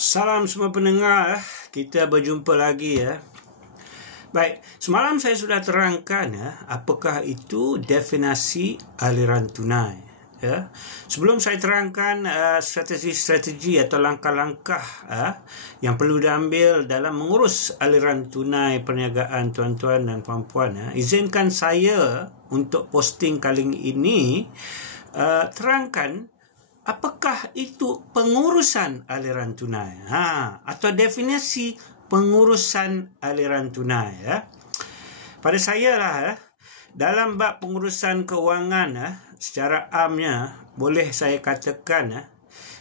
Salam semua pendengar, kita berjumpa lagi ya. Baik, semalam saya sudah terangkan apakah itu definisi aliran tunai ya. Sebelum saya terangkan strategi-strategi atau langkah-langkah yang perlu diambil dalam mengurus aliran tunai perniagaan tuan-tuan dan puan-puan izinkan saya untuk posting kali ini terangkan apakah itu pengurusan aliran tunai atau definisi pengurusan aliran tunai ya. Pada saya lah dalam bab pengurusan kewangan secara amnya boleh saya katakan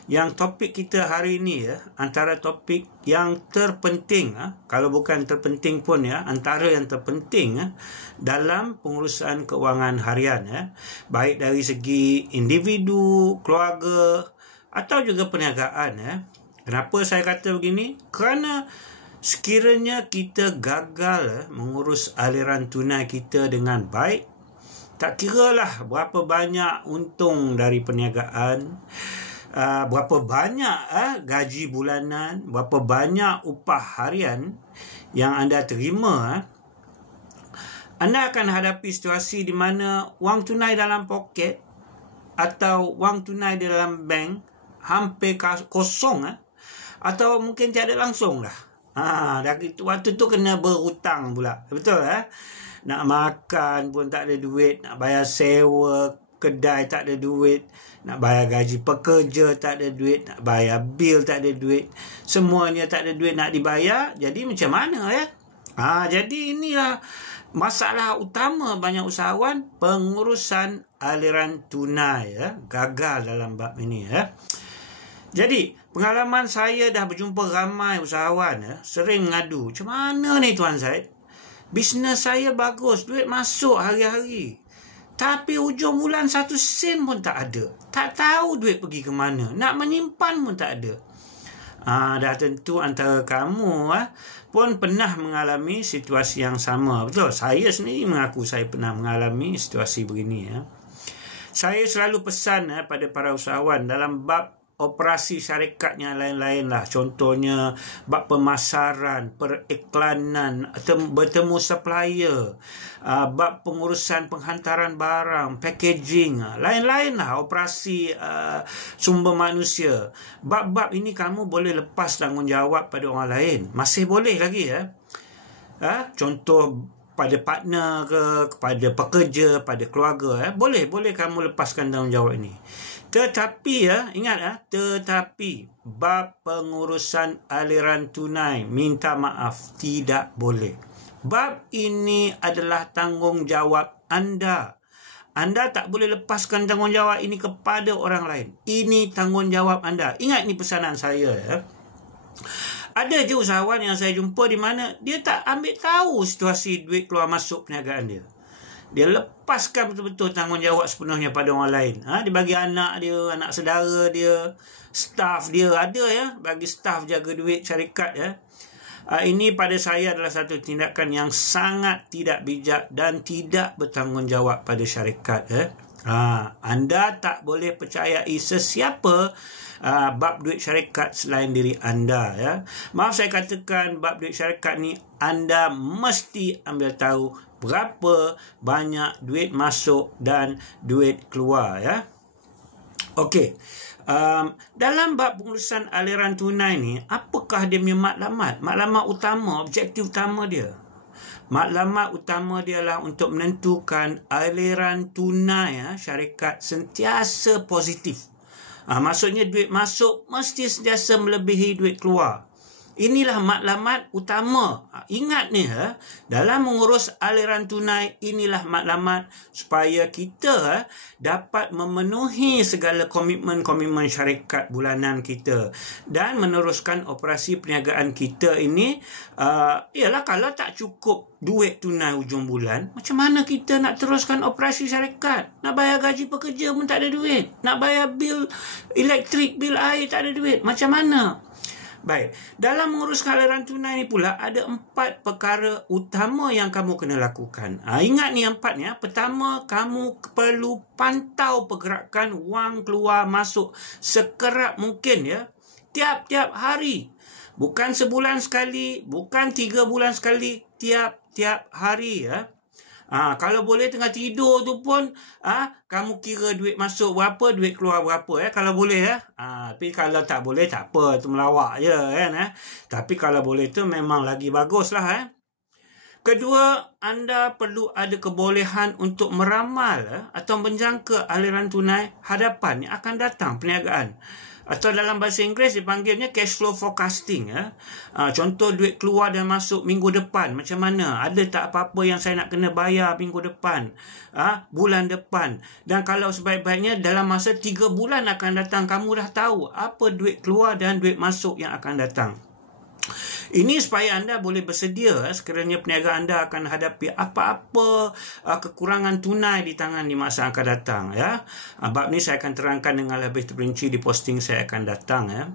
yang topik kita hari ini antara topik yang terpenting kalau bukan terpenting pun antara yang terpenting dalam pengurusan kewangan harian baik dari segi individu, keluarga atau juga perniagaan Kenapa saya kata begini? Kerana sekiranya kita gagal mengurus aliran tunai kita dengan baik, tak kiralah berapa banyak untung dari perniagaan, berapa banyak gaji bulanan, berapa banyak upah harian yang anda terima, anda akan hadapi situasi di mana wang tunai dalam poket atau wang tunai di dalam bank hampir kosong atau mungkin tiada langsung lah. Waktu tu kena berhutang pula. Betul Nak makan pun tak ada duit, nak bayar sewa kedai tak ada duit, nak bayar gaji pekerja tak ada duit, nak bayar bil tak ada duit, semuanya tak ada duit nak dibayar. Jadi macam mana jadi inilah masalah utama banyak usahawan, pengurusan aliran tunai gagal dalam bab ini Jadi pengalaman saya dah berjumpa ramai usahawan sering mengadu, macam mana ni Tuan Zaid, bisnes saya bagus, duit masuk hari-hari, tapi hujung bulan 1 sen pun tak ada. Tak tahu duit pergi ke mana. Nak menyimpan pun tak ada. Dah tentu antara kamu pun pernah mengalami situasi yang sama. Betul, saya sendiri mengaku saya pernah mengalami situasi begini Saya selalu pesan pada para usahawan dalam bab operasi syarikatnya lain-lain lah. Contohnya bab pemasaran, periklanan, bertemu supplier, bab pengurusan penghantaran barang, packaging, lain-lain lah, operasi sumber manusia. Bab-bab ini kamu boleh lepas tanggungjawab pada orang lain. Masih boleh lagi contoh pada partner kepada pekerja, pada keluarga boleh kamu lepaskan tanggungjawab ini. Tetapi ingat tetapi bab pengurusan aliran tunai, minta maaf, tidak boleh. Bab ini adalah tanggungjawab anda. Anda tak boleh lepaskan tanggungjawab ini kepada orang lain. Ini tanggungjawab anda. Ingat ni pesanan saya Ada je usahawan yang saya jumpa di mana dia tak ambil tahu situasi duit keluar masuk perniagaan dia. Dia lepaskan betul-betul tanggungjawab sepenuhnya pada orang lain. Dia bagi anak dia, anak saudara dia, staff dia. Ada bagi staff jaga duit syarikat Ini pada saya adalah satu tindakan yang sangat tidak bijak dan tidak bertanggungjawab pada syarikat Anda tak boleh percayai sesiapa bab duit syarikat selain diri anda Maaf saya katakan, bab duit syarikat ni anda mesti ambil tahu berapa banyak duit masuk dan duit keluar Okey. Dalam bab pengurusan aliran tunai ni, apakah dia punya matlamat? Matlamat utama, objektif utama dia. Matlamat utama dia lah untuk menentukan aliran tunai syarikat sentiasa positif. Maksudnya duit masuk mesti sentiasa melebihi duit keluar. Inilah matlamat utama. Ingat ni dalam mengurus aliran tunai, inilah matlamat supaya kita dapat memenuhi segala komitmen-komitmen syarikat bulanan kita dan meneruskan operasi perniagaan kita ini. Ialah kalau tak cukup duit tunai hujung bulan, macam mana kita nak teruskan operasi syarikat? Nak bayar gaji pekerja pun tak ada duit. Nak bayar bil elektrik, bil air tak ada duit. Macam mana? Baik, dalam menguruskan aliran tunai ni pula ada 4 perkara utama yang kamu kena lakukan. Ingat ni 4 Pertama, kamu perlu pantau pergerakan wang keluar masuk sekerap mungkin tiap-tiap hari. Bukan sebulan sekali, bukan 3 bulan sekali, tiap-tiap hari ya. Kalau boleh tengah tidur tu pun kamu kira duit masuk berapa, duit keluar berapa ya, kalau boleh ya. Tapi kalau tak boleh tak apa, tu melawak je kan. Tapi kalau boleh tu memang lagi baguslah. Kedua, anda perlu ada kebolehan untuk meramal atau menjangka aliran tunai hadapan yang akan datang perniagaan. Atau dalam bahasa Inggeris dipanggilnya cash flow forecasting. Contoh duit keluar dan masuk minggu depan. Macam mana? Ada tak apa-apa yang saya nak kena bayar minggu depan? Bulan depan. Dan kalau sebaik-baiknya dalam masa 3 bulan akan datang, kamu dah tahu apa duit keluar dan duit masuk yang akan datang. Ini supaya anda boleh bersedia sekiranya perniagaan anda akan hadapi apa-apa kekurangan tunai di tangan di masa akan datang ya. Bab ni saya akan terangkan dengan lebih terperinci di posting saya akan datang ya.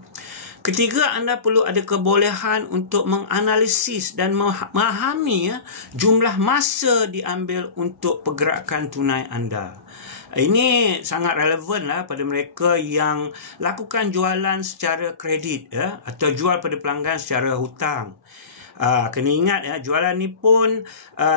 Ketiga, anda perlu ada kebolehan untuk menganalisis dan memahami jumlah masa diambil untuk pergerakan tunai anda. Ini sangat relevan pada mereka yang lakukan jualan secara kredit atau jual pada pelanggan secara hutang. Kena ingat jualan ni pun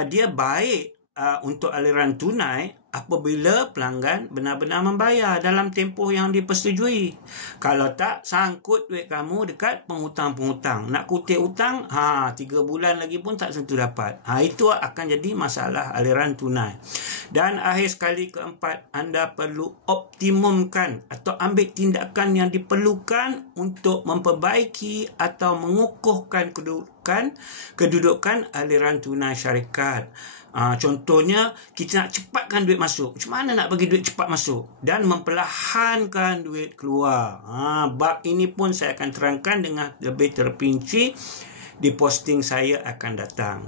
dia baik untuk aliran tunai apabila pelanggan benar-benar membayar dalam tempoh yang dipersetujui. Kalau tak, sangkut duit kamu dekat penghutang-penghutang. Nak kutip hutang, 3 bulan lagi pun tak tentu dapat. Itu akan jadi masalah aliran tunai. Dan akhir sekali, keempat, anda perlu optimumkan atau ambil tindakan yang diperlukan untuk memperbaiki atau mengukuhkan kedudukan aliran tunai syarikat. Contohnya, kita nak cepatkan duit masuk. Macam mana nak bagi duit cepat masuk? Dan memperlahankan duit keluar. Bab ini pun saya akan terangkan dengan lebih terperinci di posting saya akan datang.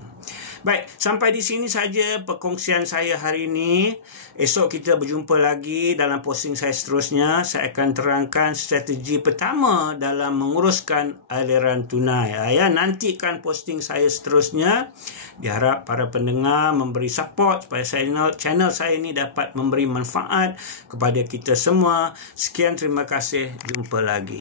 Baik, sampai di sini saja perkongsian saya hari ini. Esok kita berjumpa lagi dalam posting saya seterusnya. Saya akan terangkan strategi pertama dalam menguruskan aliran tunai. Nantikan posting saya seterusnya. Diharap para pendengar memberi support supaya channel saya ini dapat memberi manfaat kepada kita semua. Sekian, terima kasih. Jumpa lagi.